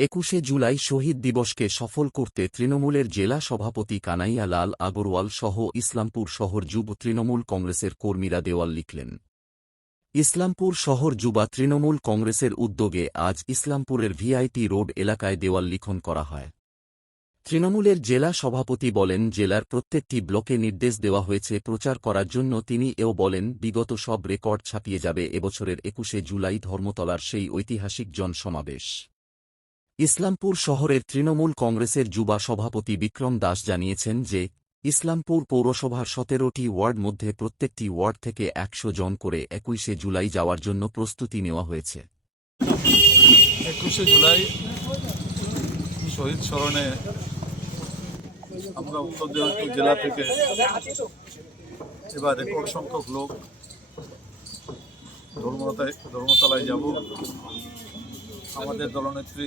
একুশে জুলাই শহীদ দিবসকে সফল করতে তৃণমূলের জেলা সভাপতি কানাইয়া লাল আগরওয়াল সহ ইসলামপুর শহর যুব তৃণমূল কংগ্রেসের কর্মীরা দেওয়াল লিখলেন। ইসলামপুর শহর যুবা তৃণমূল কংগ্রেসের উদ্যোগে আজ ইসলামপুরের ভিআইটি রোড এলাকায় দেওয়াল লিখন করা হয়। তৃণমূলের জেলা সভাপতি বলেন, জেলার প্রত্যেকটি ব্লকে নির্দেশ দেওয়া হয়েছে প্রচার করার জন্য। তিনি এও বলেন, বিগত সব রেকর্ড ছাপিয়ে যাবে। এবছরের একুশে জুলাই ধর্মতলার সেই ঐতিহাসিক জনসমাবেশ। ইসলামপুর শহরের তৃণমূল কংগ্রেসের যুবা সভাপতি বিক্রম দাস জানিয়েছেন যে, ইসলামপুর পৌরসভার সতেরোটি ওয়ার্ড মধ্যে প্রত্যেকটি ওয়ার্ড থেকে একশো জন করে একুশে জুলাই যাওয়ার জন্য প্রস্তুতি নেওয়া হয়েছে। জুলাই শহীদ স্মরণে আমরা উত্তর দিনাজপুর জেলা থেকে এবার রেকর্ড সংখ্যক লোক ধর্মতায় ধর্মতলায় যাব। আমাদের দলনেত্রী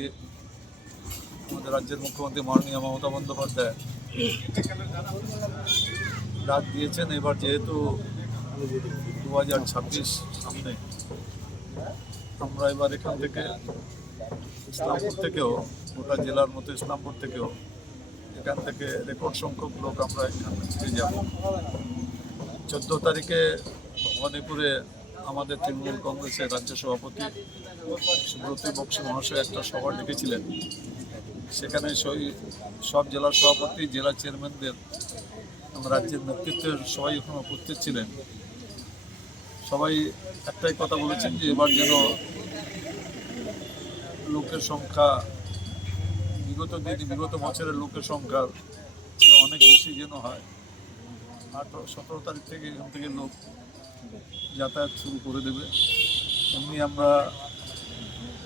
আমাদের রাজ্যের মুখ্যমন্ত্রী মাননীয় মমতা বন্দ্যোপাধ্যায় ডাক দিয়েছেন এবার যেহেতু দু হাজার ছাব্বিশ সামনে, আমরা এবার এখান থেকে ইসলামপুর থেকেও, গোটা জেলার মতো ইসলামপুর থেকেও এখান থেকে রেকর্ড সংখ্যক লোক আমরা এখান থেকে যাব। চোদ্দ তারিখে ভবানীপুরে আমাদের তৃণমূল কংগ্রেসের রাজ্য সভাপতি সুব্রত বক্সী মহাশয় একটা সভা ডেকেছিলেন। সেখানে সব জেলার সভাপতি, জেলা চেয়ারম্যানদের রাজ্যের নেতৃত্বের সবাই ওখানে উপস্থিত ছিলেন। সবাই একটাই কথা বলেছেন যে এবার যেন লোকের সংখ্যা, বিগত দিন, বিগত বছরের লোকের সংখ্যার চেয়ে অনেক বেশি যেন হয়। আঠারো, সতেরো তারিখ থেকে এখান থেকে লোক যাতায়াত শুরু করে দেবে। এমনি আমরা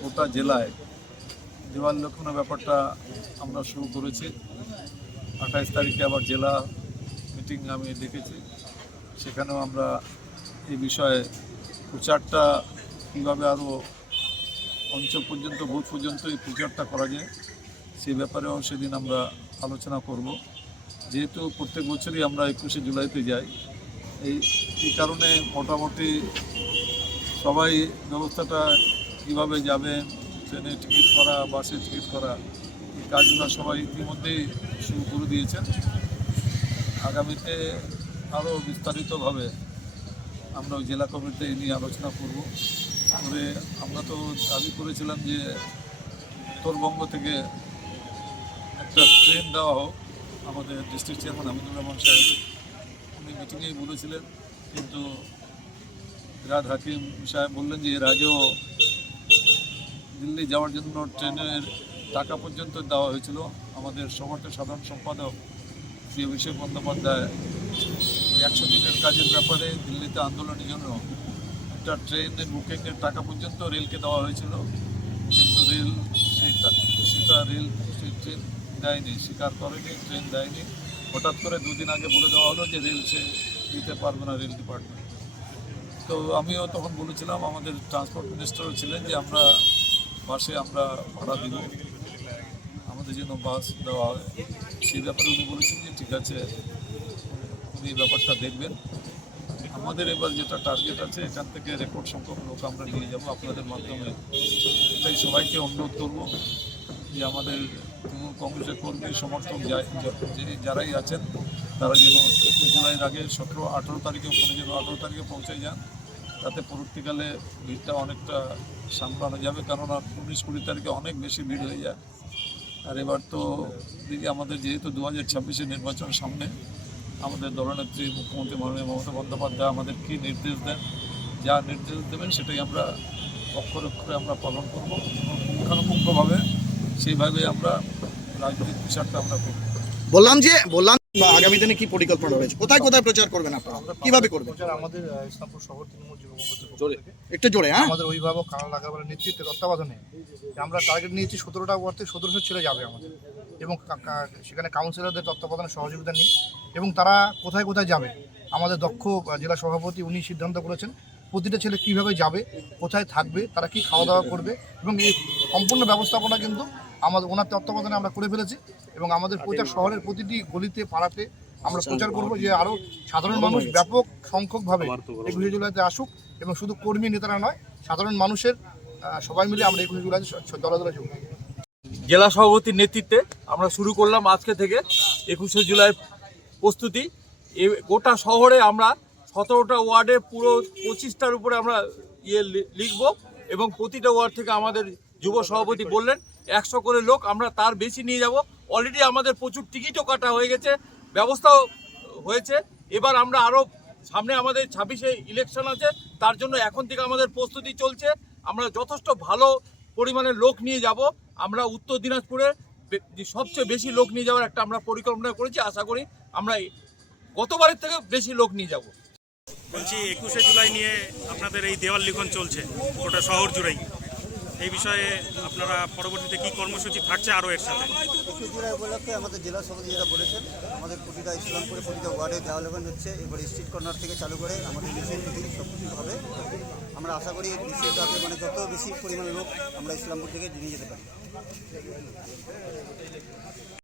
গোটা জেলায় দেওয়াল লক্ষণের ব্যাপারটা আমরা শুরু করেছি। আঠাইশ তারিখে আবার জেলা মিটিং আমি দেখেছি। সেখানেও আমরা এই বিষয়ে প্রচারটা কীভাবে আরও অঞ্চল পর্যন্ত, বুথ পর্যন্ত এই প্রচারটা করা যায় সেই ব্যাপারেও সেদিন আমরা আলোচনা করব। যেহেতু প্রত্যেক বছরই আমরা একুশে জুলাইতে যাই, এই এই কারণে মোটামুটি সবাই ব্যবস্থাটা কীভাবে যাবেন ট্রেনে টিকিট করা, বাসে টিকিট করা, এই কাজগুলো সবাই ইতিমধ্যেই শুরু করে দিয়েছেন। আগামীতে আরও বিস্তারিতভাবে আমরা ওই জেলা কমিটিতে এই নিয়ে আলোচনা করব। তবে আমরা তো দাবি করেছিলাম যে উত্তরবঙ্গ থেকে একটা ট্রেন দেওয়া হোক। আমাদের ডিস্ট্রিক্ট চেয়ারম্যান হামিদুর রহমান সাহেব, উনি মিটিংয়েই বলেছিলেন। কিন্তু বিরাট হাকিম সাহেব বললেন যে এর আগেও দিল্লি যাওয়ার জন্য ট্রেনের টাকা পর্যন্ত দেওয়া হয়েছিল। আমাদের সমাজের সাধারণ সম্পাদক শ্রী অভিষেক বন্দ্যোপাধ্যায় একশো দিনের কাজের ব্যাপারে দিল্লিতে আন্দোলনের জন্য একটা ট্রেনের বুকিংয়ের টাকা পর্যন্ত রেলকে দেওয়া হয়েছিল। কিন্তু রেল সেটা সেটা রেল সেই ট্রেন দেয়নি, স্বীকার করেনি, ট্রেন দেয়নি। হঠাৎ করে দুদিন আগে বলে দেওয়া হলো যে রেল সে দিতে পারবে না, রেল ডিপার্টমেন্ট। তো আমিও তখন বলেছিলাম, আমাদের ট্রান্সপোর্ট মিনিস্টারও ছিলেন যে আমরা বাসে আমরা ভাড়া দিব। আমাদের জন্য বাস দেওয়া হয়। সেই ব্যাপারে উনি বলেছেন যে, ঠিক আছে, উনি ব্যাপারটা দেখবেন। আমাদের এবার যেটা টার্গেট আছে, এখান থেকে রেকর্ড সংখ্যক লোক আমরা নিয়ে যাব আপনাদের মাধ্যমে। এটাই সবাইকে অনুরোধ করব যে, আমাদের তৃণমূল কংগ্রেসের কর্মী, সমর্থক যে যারাই আছেন, তারা যেন একুশ জুলাইয়ের আগে সতেরো, আঠেরো তারিখে ওখানে যেন আঠেরো তারিখে পৌঁছে যান। তাতে পরবর্তীকালে ভিড়টা অনেকটা সামলানো যাবে, কেননা উনিশ কুড়ি তারিখে অনেক বেশি ভিড় হয়ে যায়। আর এবার তো দিদি আমাদের যেহেতু দু হাজার ছাব্বিশে নির্বাচন সামনে, আমাদের দলনেত্রী মুখ্যমন্ত্রী মাননীয় মমতা বন্দ্যোপাধ্যায় আমাদের কী নির্দেশ দেন, যা নির্দেশ দেবেন সেটাই আমরা অক্ষরে অক্ষরে আমরা পালন করব পুঙ্খানুপুঙ্খভাবে সেইভাবে আমরা রাজনৈতিক প্রচারটা আমরা করব। বললাম যে, বললাম বা আগামী দিনে কি পরিকল্পনা রয়েছে? কোথায় কোথায় প্রচার করবেন আপনারা? কীভাবে করবেন? প্রচার আমাদের ইসলামপুর শহর তৃণমূল যুব কংগ্রেসের একটু জোরে হ্যাঁ? আমাদের অভিভাবক কানাল আগারওয়ালের নেতৃত্বে তত্ত্বাবধানে আমরা টার্গেট নিয়েছি সতেরোটা ওয়ার্ড থেকে সতেরোশো ছেলে যাবে আমাদের। এবং সেখানে কাউন্সিলরদের তত্ত্বাবধানে সহযোগিতা নিই এবং তারা কোথায় কোথায় যাবে? আমাদের দক্ষ জেলা সভাপতি উনি সিদ্ধান্ত করেছেন প্রতিটা ছেলে কীভাবে যাবে কোথায় থাকবে তারা কি খাওয়া দাওয়া করবে এবং এই সম্পূর্ণ ব্যবস্থাপনা কিন্তু আমাদের ওনার তত্ত্বাবধানে আমরা করে ফেলেছি। এবং আমাদের প্রচার শহরের প্রতিটি গলিতে পাড়াতে আমরা প্রচার করব যে আরও সাধারণ মানুষ ব্যাপক সংখ্যকভাবে একুশে জুলাইতে আসুক এবং শুধু কর্মী নেতারা নয় সাধারণ মানুষের সবাই মিলে আমরা একুশে জুলাইতে স- দলে দলে যোগ। জেলা সভাপতির নেতৃত্বে আমরা শুরু করলাম আজকে থেকে একুশে জুলাই প্রস্তুতি। এ গোটা শহরে আমরা সতেরোটা ওয়ার্ডে পুরো পঁচিশটার উপরে আমরা ইয়ে লি- লিখব এবং প্রতিটা ওয়ার্ড থেকে আমাদের যুব সভাপতি বললেন একশো করে লোক আমরা তার বেশি নিয়ে যাব। অলরেডি আমাদের প্রচুর টিকিটও কাটা হয়ে গেছে, ব্যবস্থাও হয়েছে। এবার আমরা আরও সামনে আমাদের ছাব্বিশে ইলেকশন আছে, তার জন্য এখন থেকে আমাদের প্রস্তুতি চলছে। আমরা যথেষ্ট ভালো পরিমাণে লোক নিয়ে যাব। আমরা উত্তর দিনাজপুরে সবচেয়ে বেশি লোক নিয়ে যাওয়ার একটা আমরা পরিকল্পনা করেছি, আশা করি আমরা গতবারের থেকে বেশি লোক নিয়ে যাব। বলছি, একুশে জুলাই নিয়ে আপনাদের এই দেওয়াল লিখন চলছে, গোটা শহর জুড়েই। এই বিষয়ে আপনারা পরবর্তীতে কি কর্মসূচি থাকছে আরও এর সাথে? উপলক্ষে আমাদের জেলা সভাপতি যেটা বলেছেন, আমাদের প্রতিটা ইসলামপুরে প্রতিটা ওয়ার্ডে দেওয়া হচ্ছে। এবার স্ট্রিট কর্নার থেকে চালু করে আমাদের মিছিল মিটিং সব কিছু হবে। আমরা আশা করি মিছিলটাকে মানে যত বেশি পরিমাণ লোক আমরা ইসলামপুর থেকে নিয়ে যেতে পারি।